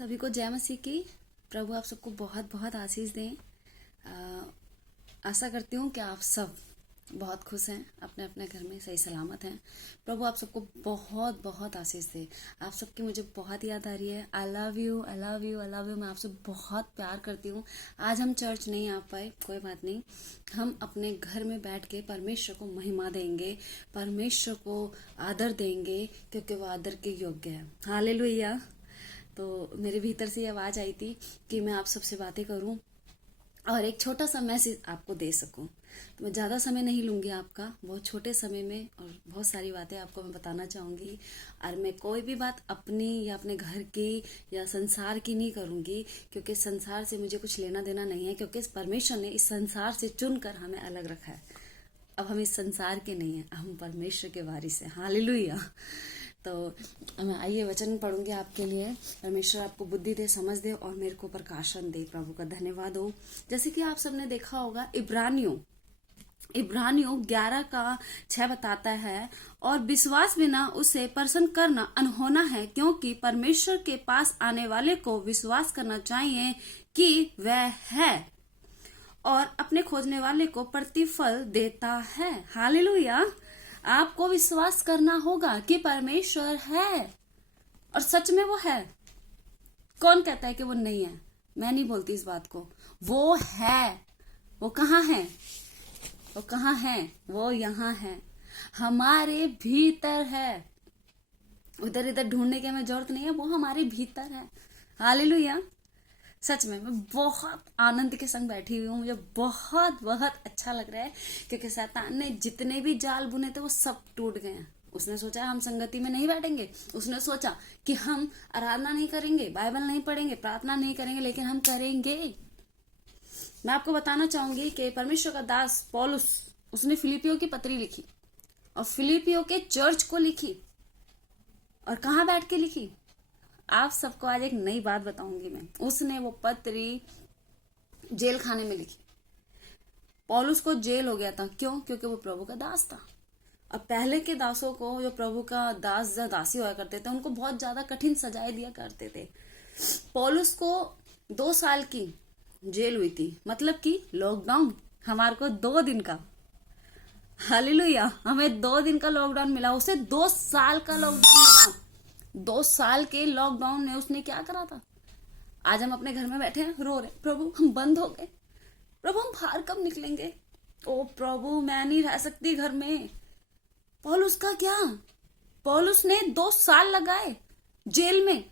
सभी को जय मसीह की। प्रभु आप सबको बहुत बहुत आशीष दें। आशा करती हूँ कि आप सब बहुत खुश हैं, अपने अपने घर में सही सलामत हैं। प्रभु आप सबको बहुत बहुत आशीष दे। आप सबकी मुझे बहुत याद आ रही है। I love you, I love you, I love you. मैं आपसे बहुत प्यार करती हूँ। आज हम चर्च नहीं आ पाए, कोई बात नहीं। हम अपने घर में बैठ के परमेश्वर को महिमा देंगे, परमेश्वर को आदर देंगे, क्योंकि वो आदर के योग्य है। हालेलुया। तो मेरे भीतर से ये आवाज आई थी कि मैं आप सबसे बातें करूं और एक छोटा सा मैसेज आपको दे सकूं। तो मैं ज़्यादा समय नहीं लूंगी आपका, बहुत छोटे समय में और बहुत सारी बातें आपको मैं बताना चाहूँगी। और मैं कोई भी बात अपनी या अपने घर की या संसार की नहीं करूँगी, क्योंकि संसार से मुझे कुछ लेना देना नहीं है, क्योंकि परमेश्वर ने इस संसार से चुनकर हमें अलग रखा है। अब हम इस संसार के नहीं हैं, हम परमेश्वर के वारिस हैं। हालेलुया। तो मैं आइए वचन पढ़ूंगी आपके लिए। परमेश्वर आपको बुद्धि दे, समझ दे और मेरे को प्रकाशन दे। प्रभु का धन्यवाद हो। जैसे कि आप सबने देखा होगा, इब्रानियों 11:6 बताता है, और विश्वास बिना उसे प्रसन्न करना अनहोना है, क्योंकि परमेश्वर के पास आने वाले को विश्वास करना चाहिए कि वह है और अपने खोजने वाले को प्रतिफल देता है। हालेलुया। आपको विश्वास करना होगा कि परमेश्वर है, और सच में वो है। कौन कहता है कि वो नहीं है? मैं नहीं बोलती इस बात को। वो है। वो कहाँ है? वो कहाँ है? वो यहाँ है, हमारे भीतर है। उधर इधर ढूंढने की हमें जरूरत नहीं है, वो हमारे भीतर है। हालेलुया। सच में मैं बहुत आनंद के संग बैठी हुई हूँ। मुझे बहुत बहुत अच्छा लग रहा है, क्योंकि शैतान ने जितने भी जाल बुने थे वो सब टूट गए हैं। उसने सोचा हम संगति में नहीं बैठेंगे, उसने सोचा कि हम आराधना नहीं करेंगे, बाइबल नहीं पढ़ेंगे, प्रार्थना नहीं करेंगे, लेकिन हम करेंगे। मैं आपको बताना चाहूंगी कि परमेश्वर का दास पौलुस, उसने फिलिपियों की पत्री लिखी और फिलिपियों के चर्च को लिखी। और कहाँ बैठ के लिखी? आप सबको आज एक नई बात बताऊंगी मैं। उसने वो पत्री जेल खाने में लिखी। पौलुस को जेल हो गया था। क्यों? क्योंकि वो प्रभु का दास था। और पहले के दासों को, जो प्रभु का दास या दासी हुआ करते थे, उनको बहुत ज्यादा कठिन सजाएं दिया करते थे। पौलुस को 2 साल की जेल हुई थी, मतलब कि लॉकडाउन। हमारे को 2 दिन का। हालेलुया। हमें 2 दिन का लॉकडाउन मिला, उसे 2 साल का लॉकडाउन मिला। 2 साल के लॉकडाउन में उसने क्या करा था? आज हम अपने घर में बैठे हैं, रो रहे, प्रभु हम बंद हो गए, प्रभु हम बाहर कब निकलेंगे? ओ प्रभु मैं नहीं रह सकती घर में। पौलुस का क्या? पौलुस ने 2 साल लगाए जेल में।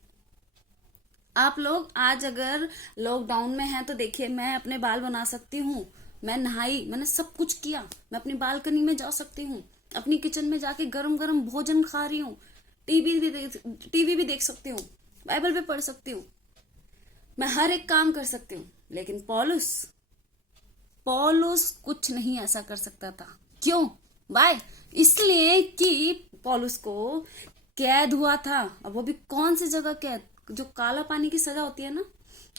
आप लोग आज अगर लॉकडाउन में हैं तो देखिए, मैं अपने बाल बना सकती हूँ, मैं नहाई, मैंने सब कुछ किया, मैं अपनी बालकनी में जा सकती हूँ, अपनी किचन में जाके गरम गरम भोजन खा रही हूँ, टीवी भी देख सकती हूँ, बाइबल भी पढ़ सकती हूँ, मैं हर एक काम कर सकती हूँ। लेकिन पौलुस कुछ नहीं ऐसा कर सकता था। क्यों? बाय इसलिए कि पौलुस को कैद हुआ था। अब वो भी कौन सी जगह कैद? जो काला पानी की सजा होती है ना,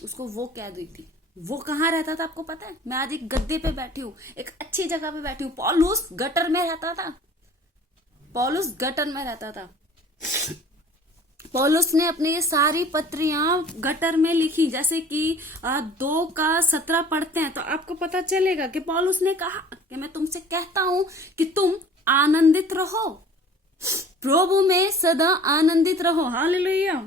उसको वो कैद हुई थी। वो कहाँ रहता था आपको पता है? मैं आज एक गद्दे पे बैठी हूँ, एक अच्छी जगह पे बैठी हूँ। पौलुस गटर में रहता था। पौलुस गटर में रहता था। पौलुस ने अपनी ये सारी पत्रियां गटर में लिखी। जैसे कि 2:17 पढ़ते हैं तो आपको पता चलेगा कि पौलुस ने कहा कि मैं तुमसे कहता हूं कि तुम आनंदित रहो, प्रभु में सदा आनंदित रहो। हालेलुया।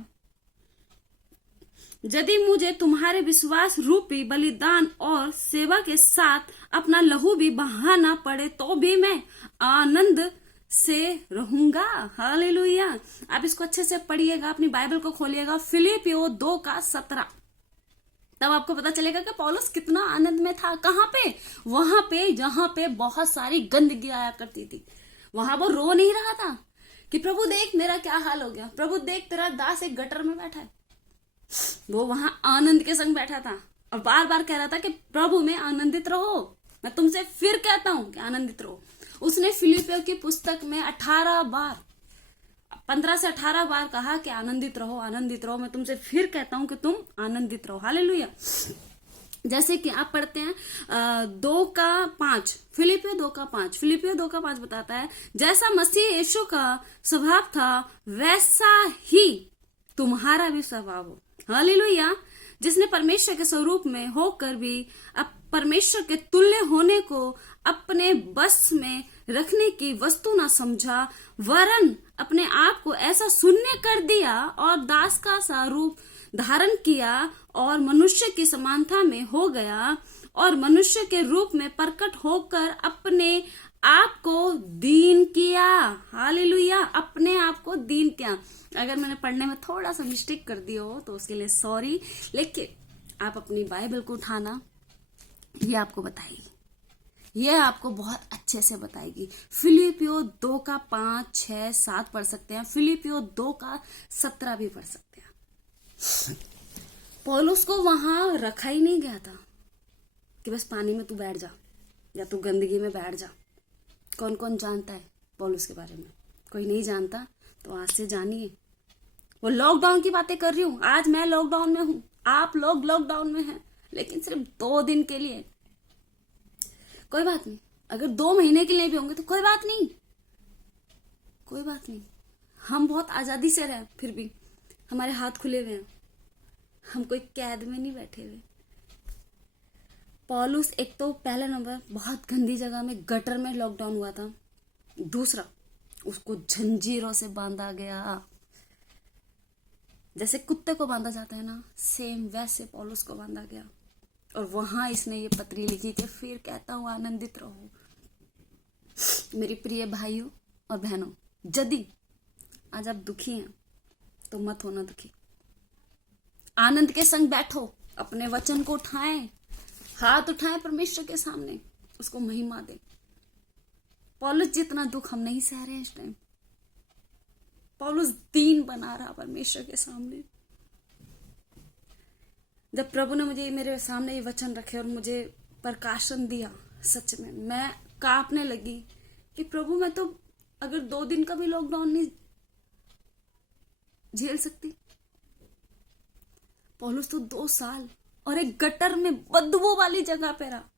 यदि मुझे तुम्हारे विश्वास रूपी बलिदान और सेवा के साथ अपना लहू भी बहाना पड़े, तो भी मैं आनंद से रहूंगा। हालेलुया। आप इसको अच्छे से पढ़िएगा, अपनी बाइबल को खोलिएगा, फिलिपियों 2:17। तब आपको पता चलेगा कि पौलुस कितना आनंद में था। कहाँ पे? वहां पे जहां पे बहुत सारी गंदगी आया करती थी। वहां वो रो नहीं रहा था कि प्रभु देख मेरा क्या हाल हो गया, प्रभु देख तेरा दास एक गटर में बैठा है। वो वहां आनंद के संग बैठा था और बार बार कह रहा था कि प्रभु में आनंदित रहो। मैं तुमसे फिर कहता हूं कि आनंदित रहो। उसने फिलिपियों की पुस्तक में 15 से 18 बार कहा कि आनंदित रहो, आनंदित रहो। मैं तुमसे फिर कहता हूं कि तुम आनंदित रहो। हालेलुया। जैसे कि आप पढ़ते हैं 2:5, फिलिपियों 2:5 बताता है, जैसा मसीह यीशु का स्वभाव था वैसा ही तुम्हारा भी स्वभाव हो। हालेलुया। जिसने परमेश्वर के स्वरूप में होकर भी अब परमेश्वर के तुल्य होने को अपने बस में रखने की वस्तु ना समझा, वरन अपने आप को ऐसा शून्य कर दिया और दास का सा रूप धारण किया और मनुष्य की समानता में हो गया और मनुष्य के रूप में प्रकट होकर अपने आप को दीन किया। हालेलुया। अपने आप को दीन किया। अगर मैंने पढ़ने में थोड़ा सा मिस्टेक कर दिया हो तो उसके लिए सॉरी, लेकिन आप अपनी बाइबल को उठाना, ये आपको बताएगी, ये आपको बहुत अच्छे से बताएगी। फिलिपियो 2 का 5, 6, 7 पढ़ सकते हैं। फिलिपियो 2 का 17 भी पढ़ सकते हैं। पौलुस को वहां रखा ही नहीं गया था कि बस पानी में तू बैठ जा या तू गंदगी में बैठ जा। कौन कौन जानता है पौलुस के बारे में? कोई नहीं जानता तो आज से जानिए। वो लॉकडाउन की बातें कर रही हूं। आज मैं लॉकडाउन में हूं, आप लोग लॉकडाउन में हैं, लेकिन सिर्फ 2 दिन के लिए। कोई बात नहीं, अगर 2 महीने के लिए भी होंगे तो कोई बात नहीं, कोई बात नहीं। हम बहुत आजादी से रहे, फिर भी हमारे हाथ खुले हुए हैं, हम कोई कैद में नहीं बैठे हुए। पौलुस एक तो पहला नंबर बहुत गंदी जगह में, गटर में लॉकडाउन हुआ था। दूसरा, उसको जंजीरों से बांधा गया। जैसे कुत्ते को बांधा जाता है ना, सेम वैसे पौलुस को बांधा गया। और वहां इसने ये पत्री लिखी कि फिर कहता हूं आनंदित रहो मेरी प्रिय भाइयों और बहनों। यदि आज आप दुखी हैं तो मत होना दुखी, आनंद के संग बैठो, अपने वचन को उठाएं, हाथ उठाएं परमेश्वर के सामने, उसको महिमा दें। पौलुस जितना दुख हम नहीं सह रहे हैं इस टाइम, पौलुस दीन बना रहा परमेश्वर के सामने। जब प्रभु ने मुझे मेरे सामने ये वचन रखे और मुझे प्रकाशन दिया, सच में मैं कांपने लगी कि प्रभु मैं तो अगर 2 दिन का भी लॉकडाउन नहीं झेल सकती। पौलुस तो 2 साल और एक गटर में बदबू वाली जगह पे रहा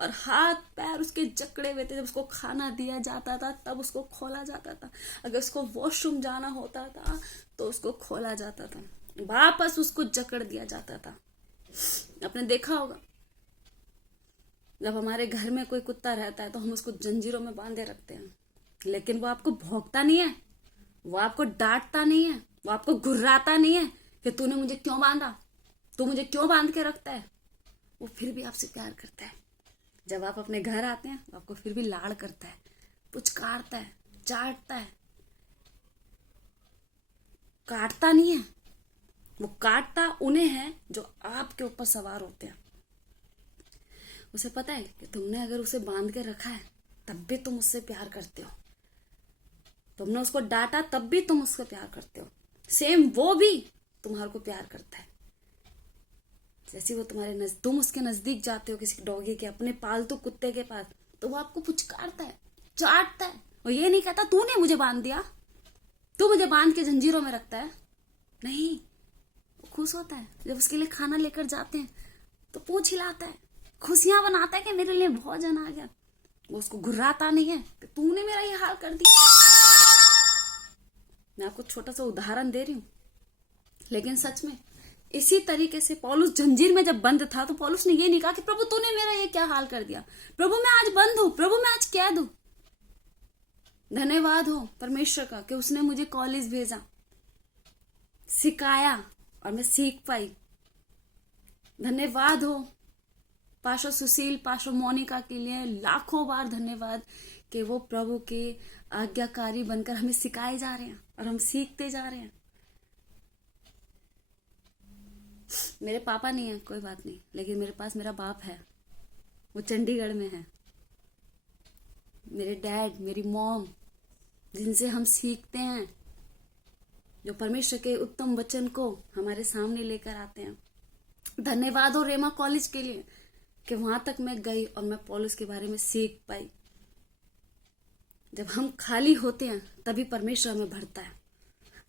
और हाथ पैर उसके जकड़े हुए थे। जब उसको खाना दिया जाता था तब उसको खोला जाता था, अगर उसको वॉशरूम जाना होता था तो उसको खोला जाता था, वापस उसको जकड़ दिया जाता था। आपने देखा होगा जब हमारे घर में कोई कुत्ता रहता है तो हम उसको जंजीरों में बांधे रखते हैं, लेकिन वो आपको भौंकता नहीं है, वो आपको डांटता नहीं है, वो आपको घुर्राता नहीं है कि तूने मुझे क्यों बांधा, तू मुझे क्यों बांध के रखता है। वो फिर भी आपसे प्यार करता है। जब आप अपने घर आते हैं आपको फिर भी लाड़ करता है, पुचकारता है, चाटता है, काटता नहीं है। वो काटता उन्हें है जो आपके ऊपर सवार होते हैं। उसे पता है कि तुमने अगर उसे बांध के रखा है तब भी तुम उससे प्यार करते हो, तुमने उसको डांटा तब भी तुम उसको प्यार करते हो। सेम वो भी तुम्हारे को प्यार करता है। जैसे वो तुम उसके नजदीक जाते हो किसी डॉगी के, अपने पालतू कुत्ते के पास, तो वो आपको पुचकारता है, चाटता है, और ये नहीं कहता तूने मुझे बांध दिया, तू मुझे बांध के जंजीरों में रखता है। नहीं, वो खुश होता है जब उसके लिए खाना लेकर जाते हैं तो पूंछ हिलाता है, खुशियां बनाता है कि मेरे लिए भोजन आ गया। वो उसको घुर्राता नहीं है कि तूने मेरा ये हाल कर दिया। मैं आपको छोटा सा उदाहरण दे रही हूं, लेकिन सच में इसी तरीके से पौलुस जंजीर में जब बंद था तो पौलुस ने ये नहीं कहा कि प्रभु तूने मेरा ये क्या हाल कर दिया, प्रभु मैं आज बंद हूं, प्रभु मैं आज कैद हूं। धन्यवाद हो परमेश्वर का कि उसने मुझे कॉलेज भेजा, सिखाया और मैं सीख पाई। धन्यवाद हो पास्टर सुशील, पास्टर मोनिका के लिए लाखों बार धन्यवाद कि वो प्रभु के आज्ञाकारी बनकर हमें सिखाए जा रहे हैं और हम सीखते जा रहे हैं। मेरे पापा नहीं है, कोई बात नहीं, लेकिन मेरे पास मेरा बाप है, वो चंडीगढ़ में है। मेरे डैड, मेरी मॉम, जिनसे हम सीखते हैं, जो परमेश्वर के उत्तम वचन को हमारे सामने लेकर आते हैं। धन्यवाद हो रेमा कॉलेज के लिए कि वहां तक मैं गई और मैं पौलुस के बारे में सीख पाई। जब हम खाली होते हैं तभी परमेश्वर हमें भरता है।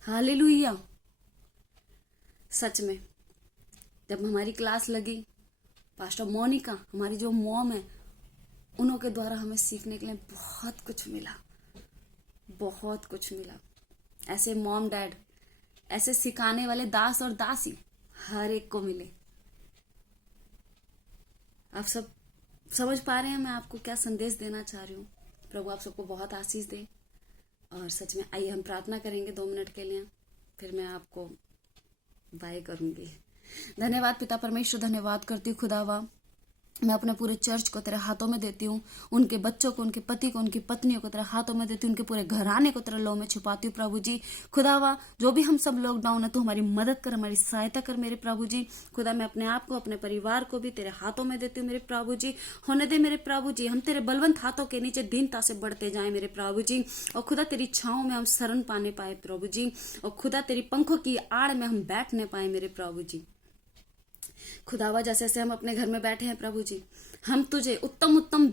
हालेलुया। सच में जब हमारी क्लास लगी, पास्टर मोनिका, हमारी जो मॉम है, उन्हों के द्वारा हमें सीखने के लिए बहुत कुछ मिला, बहुत कुछ मिला। ऐसे मॉम डैड, ऐसे सिखाने वाले दास और दासी, हर एक को मिले। आप सब समझ पा रहे हैं मैं आपको क्या संदेश देना चाह रही हूँ। प्रभु आप सबको बहुत आशीष दे। और सच में आइए हम प्रार्थना करेंगे 2 मिनट के लिए, फिर मैं आपको बाय करूंगी। धन्यवाद पिता परमेश्वर, धन्यवाद करती हूँ खुदावा। मैं अपने पूरे चर्च को तेरे हाथों में देती हूँ, उनके बच्चों को, उनके पति को, उनकी पत्नियों को तेरे हाथों में देती हूँ, उनके पूरे घराने को तेरे लौ में छुपाती हूँ प्रभु जी। खुदावा जो भी हम सब लोग डाउन है, तू हमारी मदद कर, हमारी सहायता कर मेरे प्रभु जी। खुदा मैं अपने आप को, अपने परिवार को भी तेरे हाथों में देती हूँ मेरे प्रभु जी। होने दे मेरे प्रभु जी, हम तेरे बलवंत हाथों के नीचे दीनता से बढ़ते जाए मेरे प्रभु जी। और खुदा तेरी छाओं में हम शरण पाने पाए प्रभु जी। और खुदा तेरी पंखों की आड़ में हम बैठने पाए मेरे प्रभु जी। खुदावा जैसे जैसे हम अपने घर में बैठे हैं प्रभु जी, हम तुझे उत्तम उत्तम